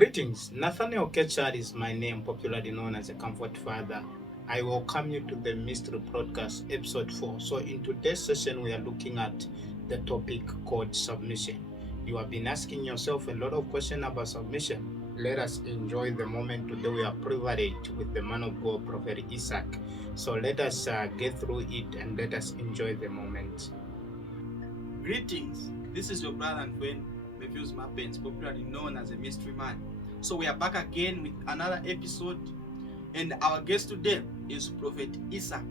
Greetings, Nathaniel Ketchard is my name, popularly known as a Comfort Father. I welcome you to the Mystery Broadcast, episode 4. So, in today's session, we are looking at the topic called submission. You have been asking yourself a lot of questions about submission. Let us enjoy the moment today. We are privileged with the man of God, Prophet Isaac. So, let us get through it and let us enjoy the moment. Greetings, this is your brother and friend Matthews Mapens, popularly known as a mystery man. So we are back again with another episode, and our guest today is Prophet Isaac.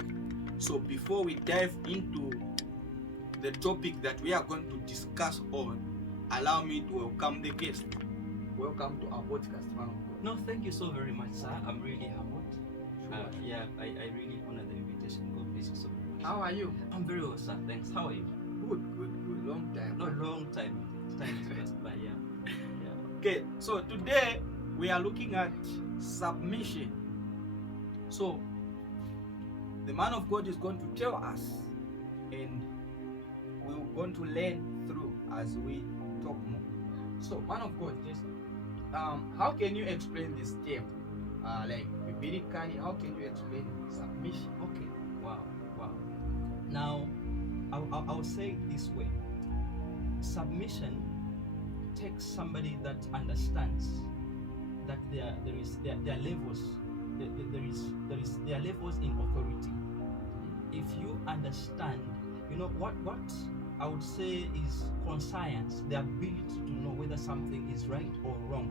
So before we dive into the topic that we are going to discuss on, allow me to welcome the guest. Welcome to our podcast, man of God. No, thank you so very much, sir. I'm really humbled. Sure. I really honor the invitation. God bless you so very much. How are you? I'm very well, sir. Thanks. How are you? Good. Long time. No, long time. Time is passed by, yeah. Okay, so today we are looking at submission. So the man of God is going to tell us, and we're going to learn through as we talk more. So, man of God, just how can you explain this term? Like biblically, how can you explain submission? Okay. Wow. Now, I'll say it this way. Submission takes somebody that understands that there are levels. There are levels in authority. If you understand, what I would say is conscience, the ability to know whether something is right or wrong.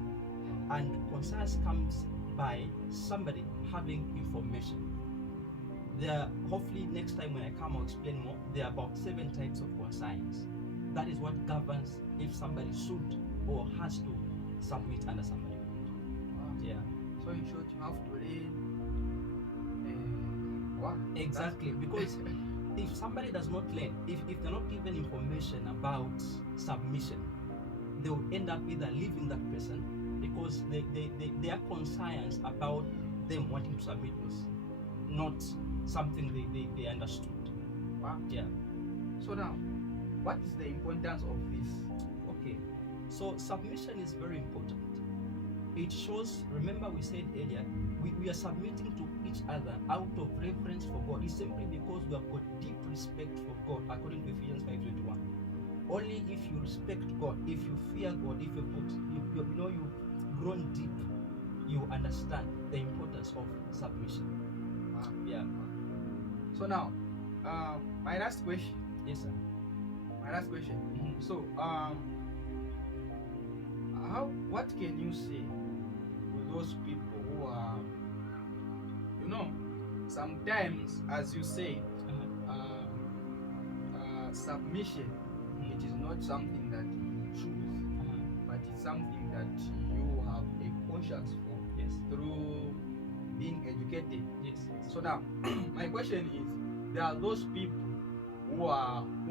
And conscience comes by somebody having information. Hopefully next time when I come I'll explain more. There are about 7 types of conscience. That is what governs if somebody should or has to submit under somebody. Yeah. So in short, you have to learn what? Exactly, because if somebody does not learn, if they're not given information about submission, they will end up either leaving that person because their conscience about them wanting to submit was not something they understood. Wow. Yeah. So now, what is the importance of this? Okay. So submission is very important. It shows, remember we said earlier, we are submitting to each other out of reverence for God. It's simply because we have got deep respect for God, according to Ephesians 5:21. Only if you respect God, if you fear God, if you've grown deep, you understand the importance of submission. Yeah. So now, my last question. Yes, sir. My last question. Mm-hmm. So, what can you say to those people who are, sometimes, as you say, submission, it is not something that you choose, but it's something that you have a conscience for. Yes. Through being educated. Yes. So now, my question is, there are those people who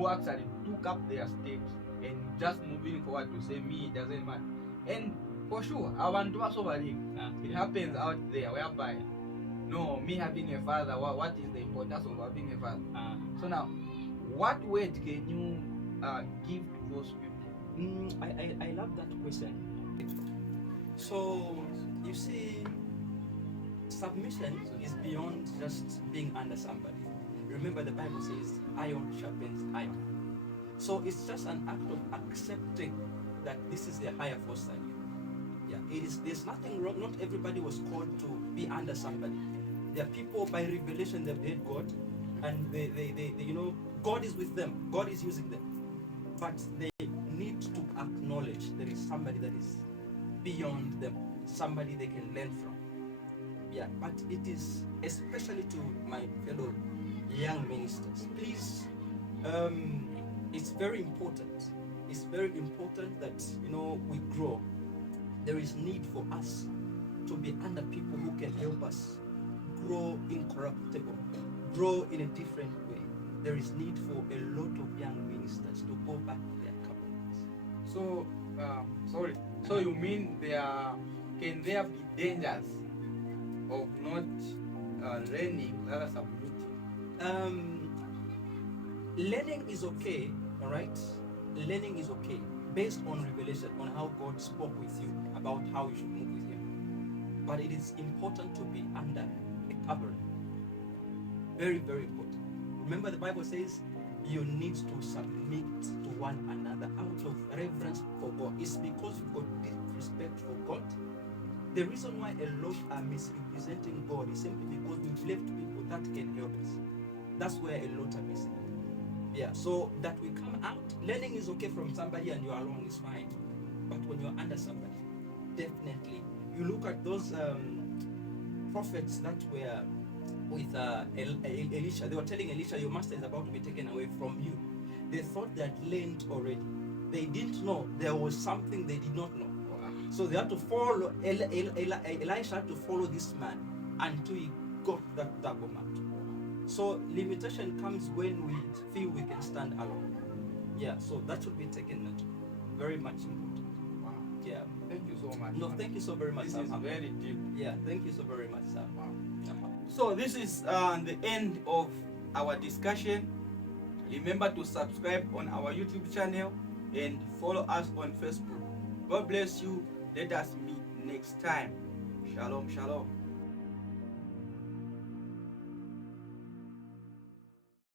actually took up their steps and just moving forward to say, me, it doesn't matter. And for sure, I want to also believe it happens out there whereby, no, me having a father, what is the importance of having a father? So now, what word can you give to those people? I love that question. So, you see, submission is beyond just being under somebody. Remember, the Bible says, iron sharpens iron. So it's just an act of accepting that this is the higher force than you. Yeah, there's nothing wrong. Not everybody was called to be under somebody. There are people by revelation they've heard God, and they God is with them. God is using them, but they need to acknowledge there is somebody that is beyond them, somebody they can learn from. Yeah, but it is especially to my fellow young ministers. Please, it's very important. It's very important that we grow. There is need for us to be under people who can help us grow incorruptible, grow in a different way. There is need for a lot of young ministers to go back to their cabinets. So, So you mean can there be dangers of not learning, rather submitting? Learning is okay, all right? Learning is okay based on revelation, on how God spoke with you about about how you should move with him. But it is important to be under a covering. Very, very important. Remember, the Bible says you need to submit to one another out of reverence for God. It's because you've got deep respect for God. The reason why a lot are misrepresenting God is simply because we've left people that can help us. That's where a lot are missing. Yeah, so that we come out. Learning is okay from somebody and you're alone is fine. But when you're under somebody, definitely. You look at those prophets that were with Elisha. They were telling Elisha, your master is about to be taken away from you. They thought they had learned already. They didn't know there was something they did not know. So they had to follow, Elisha had to follow this man until he got that double mount. So limitation comes when we feel we can stand alone. Yeah, so that should be taken note. Very much important. Wow. Yeah. Thank you so much. No, thank you so very much. This Sam. is very deep. Yeah, thank you so very much, Sam. Wow. Yeah. So this is the end of our discussion. Remember to subscribe on our YouTube channel and follow us on Facebook. God bless you. Let us meet next time. Shalom, shalom.